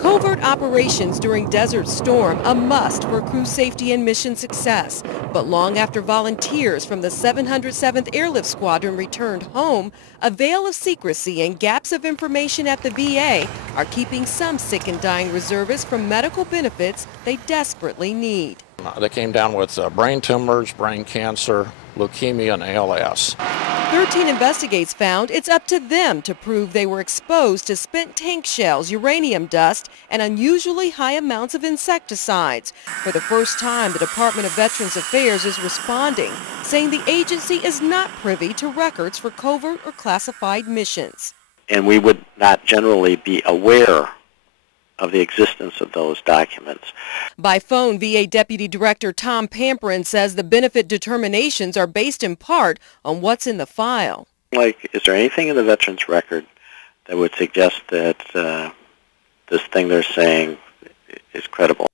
Covert operations during Desert Storm, a must for crew safety and mission success. But long after volunteers from the 707th Airlift Squadron returned home, a veil of secrecy and gaps of information at the VA are keeping some sick and dying reservists from medical benefits they desperately need. They came down with brain tumors, brain cancer, leukemia, and ALS. 13 Investigates found it's up to them to prove they were exposed to spent tank shells, uranium dust, and unusually high amounts of insecticides. For the first time, the Department of Veterans Affairs is responding, saying the agency is not privy to records for covert or classified missions. And we would not generally be aware of the existence of those documents. By phone, VA Deputy Director Tom Pamperin says the benefit determinations are based in part on what's in the file. Like, is there anything in the veteran's record that would suggest that this thing they're saying is credible?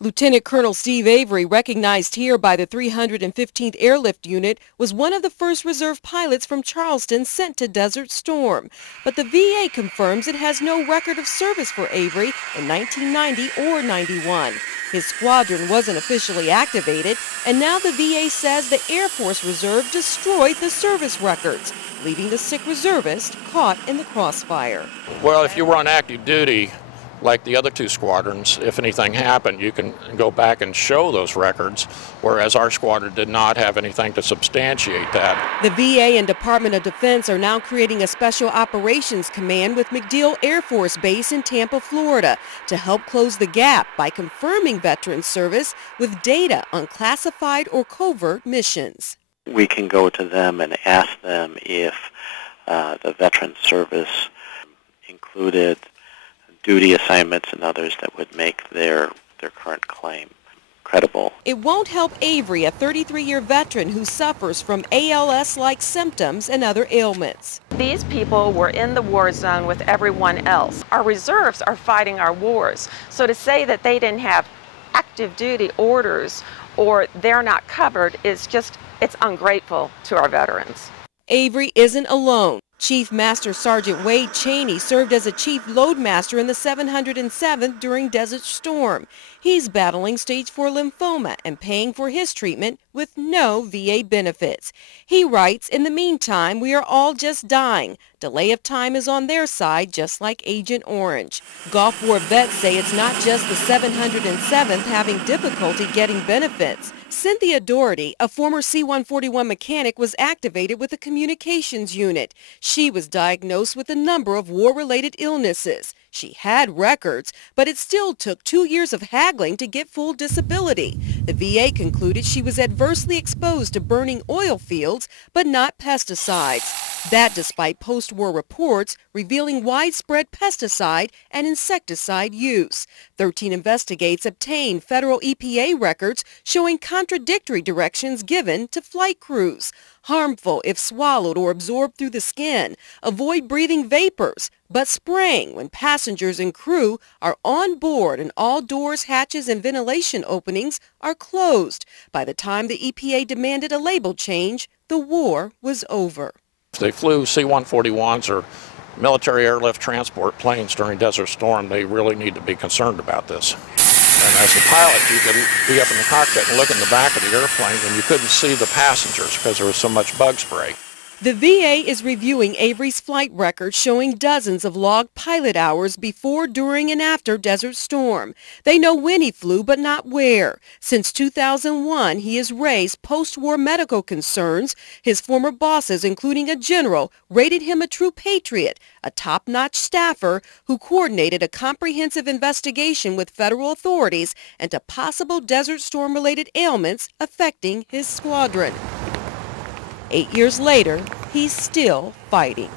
Lieutenant Colonel Steve Avery, recognized here by the 315th Airlift Unit, was one of the first reserve pilots from Charleston sent to Desert Storm. But the VA confirms it has no record of service for Avery in 1990 or 91. His squadron wasn't officially activated, and now the VA says the Air Force Reserve destroyed the service records, leaving the sick reservist caught in the crossfire. Well, if you were on active duty, like the other two squadrons, if anything happened, you can go back and show those records, whereas our squadron did not have anything to substantiate that. The VA and Department of Defense are now creating a Special Operations Command with MacDill Air Force Base in Tampa, Florida, to help close the gap by confirming veteran service with data on classified or covert missions. We can go to them and ask them if the veteran service included duty assignments and others that would make their current claim credible. It won't help Avery, a 33-year veteran who suffers from ALS-like symptoms and other ailments. These people were in the war zone with everyone else. Our reserves are fighting our wars. So to say that they didn't have active duty orders or they're not covered is just, it's ungrateful to our veterans. Avery isn't alone. Chief Master Sergeant Wade Cheney served as a chief loadmaster in the 707th during Desert Storm. He's battling stage 4 lymphoma and paying for his treatment with no VA benefits. He writes, "In the meantime, we are all just dying. Delay of time is on their side, just like Agent Orange." Gulf War vets say it's not just the 707th having difficulty getting benefits. Cynthia Doherty, a former C-141 mechanic, was activated with a communications unit. She was diagnosed with a number of war-related illnesses. She had records, but it still took 2 years of haggling to get full disability. The VA concluded she was adversely exposed to burning oil fields, but not pesticides. That despite post-war reports revealing widespread pesticide and insecticide use. 13 Investigates obtained federal EPA records showing contradictory directions given to flight crews. Harmful if swallowed or absorbed through the skin. Avoid breathing vapors, but spraying when passengers and crew are on board and all doors, hatches, and ventilation openings are closed. By the time the EPA demanded a label change, the war was over. If they flew C-141s or military airlift transport planes during Desert Storm, they really need to be concerned about this. And as a pilot, you could be up in the cockpit and look in the back of the airplane and you couldn't see the passengers because there was so much bug spray. The VA is reviewing Avery's flight records showing dozens of logged pilot hours before, during, and after Desert Storm. They know when he flew, but not where. Since 2001, he has raised post-war medical concerns. His former bosses, including a general, rated him a true patriot, a top-notch staffer who coordinated a comprehensive investigation with federal authorities into possible Desert Storm-related ailments affecting his squadron. 8 years later, he's still fighting.